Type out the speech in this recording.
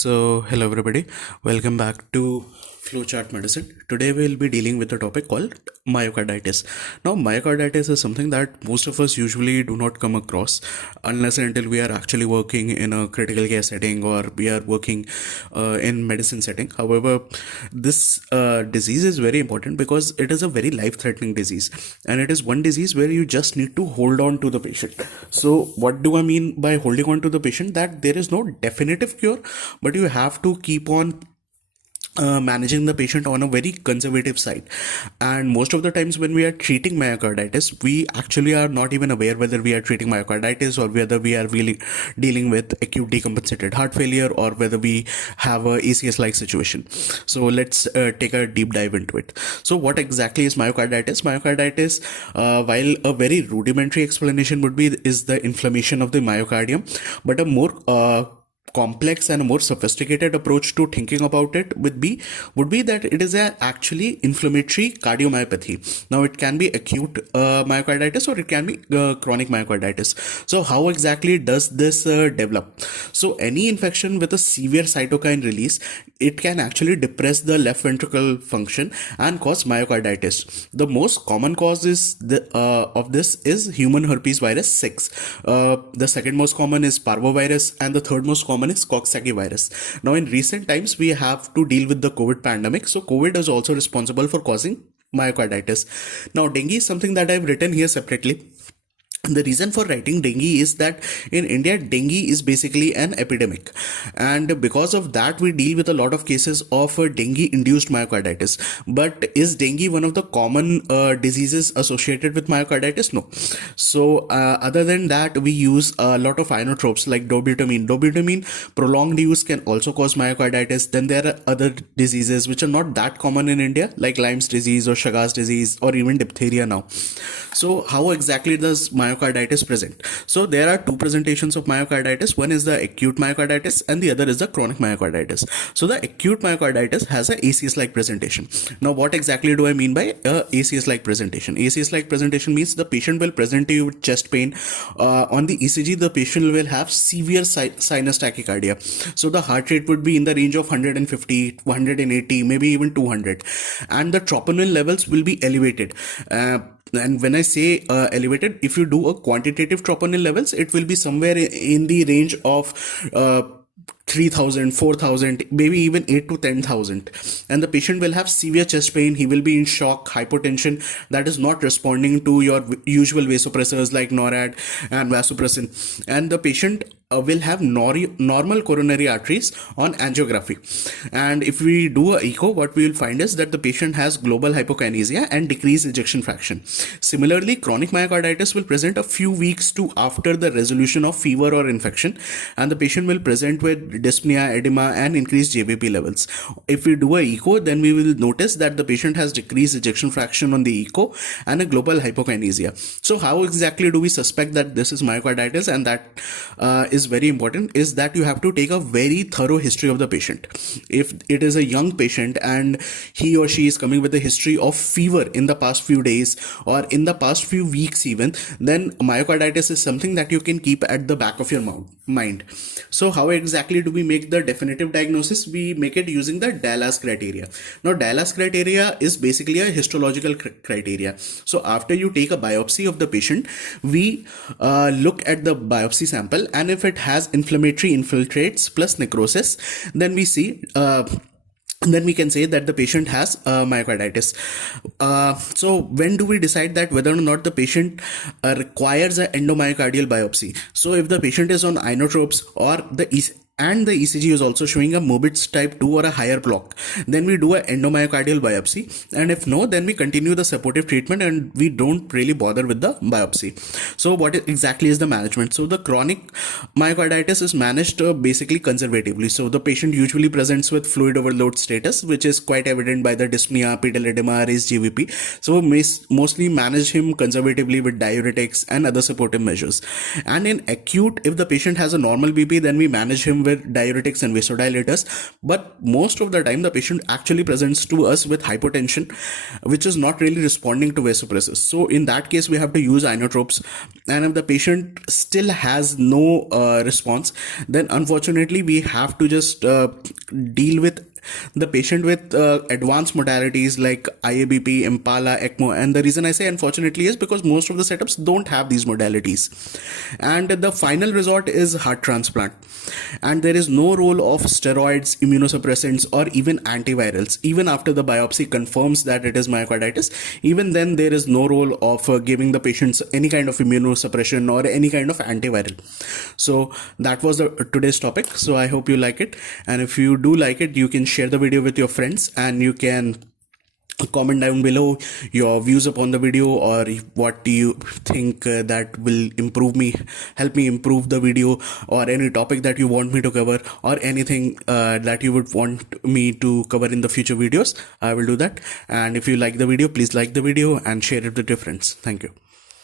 Hello everybody, welcome back to Flowchart Medicine. Today we'll be dealing with a topic called myocarditis. Now, myocarditis is something that most of us usually do not come across unless and until we are actually working in a critical care setting or we are working in medicine setting. However, this disease is very important because it is a very life-threatening disease, and it is one disease where you just need to hold on to the patient. So, what do I mean by holding on to the patient? That there is no definitive cure, but you have to keep on managing the patient on a very conservative side. And most of the times when we are treating myocarditis, we actually are not even aware whether we are treating myocarditis or whether we are really dealing with acute decompensated heart failure or whether we have a ACS like situation. So let's take a deep dive into it. So what exactly is myocarditis? Myocarditis, while a very rudimentary explanation would be is the inflammation of the myocardium, but a more complex and a more sophisticated approach to thinking about it would be that it is a actually inflammatory cardiomyopathy. Now it can be acute myocarditis or it can be chronic myocarditis. So how exactly does this develop? So any infection with a severe cytokine release, it can actually depress the left ventricle function and cause myocarditis. The most common cause of this is human herpes virus 6. The second most common is parvovirus, and the third most common is Coxsackie virus. Now, in recent times, we have to deal with the COVID pandemic. So, COVID is also responsible for causing myocarditis. Now, dengue is something that I've written here separately. The reason for writing dengue is that in India, dengue is basically an epidemic, and because of that, we deal with a lot of cases of dengue-induced myocarditis. But is dengue one of the common diseases associated with myocarditis? No. So, other than that, we use a lot of inotropes like dobutamine. Dobutamine, prolonged use can also cause myocarditis. Then there are other diseases which are not that common in India, like Lyme's disease or Chagas disease or even diphtheria now. So, how exactly does myocarditis present? So there are two presentations of myocarditis. One is the acute myocarditis and the other is the chronic myocarditis. So the acute myocarditis has a ACS-like presentation. Now what exactly do I mean by ACS-like presentation? ACS-like presentation means the patient will present to you with chest pain. On the ECG, the patient will have severe sinus tachycardia. So the heart rate would be in the range of 150, 180, maybe even 200. And the troponin levels will be elevated. And when I say elevated, if you do a quantitative troponin levels, it will be somewhere in the range of 3,000, 4,000, maybe even 8 to 10,000. And the patient will have severe chest pain. He will be in shock, hypotension that is not responding to your usual vasopressors like NORAD and vasopressin. And the patient will have normal coronary arteries on angiography. And if we do a echo, what we will find is that the patient has global hypokinesia and decreased ejection fraction. Similarly, chronic myocarditis will present a few weeks to after the resolution of fever or infection, and the patient will present with dyspnea, edema, and increased JVP levels. If we do a echo, then we will notice that the patient has decreased ejection fraction on the echo and a global hypokinesia. So how exactly do we suspect that this is myocarditis? And that is very important, is that you have to take a very thorough history of the patient. If it is a young patient and he or she is coming with a history of fever in the past few days or in the past few weeks even, then myocarditis is something that you can keep at the back of your mind. So how exactly do we make the definitive diagnosis? We make it using the Dallas criteria. Now Dallas criteria is basically a histological criteria. So after you take a biopsy of the patient, we look at the biopsy sample, and if it has inflammatory infiltrates plus necrosis, then we see then we can say that the patient has myocarditis. So when do we decide that whether or not the patient requires an endomyocardial biopsy? So if the patient is on inotropes or the ECG is also showing a Mobitz type 2 or a higher block, then we do an endomyocardial biopsy, and if no, then we continue the supportive treatment and we don't really bother with the biopsy. So what exactly is the management? So the chronic myocarditis is managed basically conservatively. So the patient usually presents with fluid overload status, which is quite evident by the dyspnea, pedal edema, raised GVP. So we mostly manage him conservatively with diuretics and other supportive measures. And in acute, if the patient has a normal BP, then we manage him with with diuretics and vasodilators, but most of the time the patient actually presents to us with hypotension, which is not really responding to vasopressors. So in that case, we have to use inotropes. And if the patient still has no response, then unfortunately we have to just deal with the patient with advanced modalities like IABP, Impala, ECMO. And the reason I say unfortunately is because most of the setups don't have these modalities. And the final resort is heart transplant. And there is no role of steroids, immunosuppressants, or even antivirals. Even after the biopsy confirms that it is myocarditis, even then there is no role of giving the patients any kind of immunosuppression or any kind of antiviral. So that was today's topic. So I hope you like it. And if you do like it, you can share the video with your friends, and you can comment down below your views upon the video, or what do you think that will help me improve the video, or any topic that you want me to cover, or anything that you would want me to cover in the future videos. I will do that. And if you like the video, please like the video and share it with your friends. Thank you.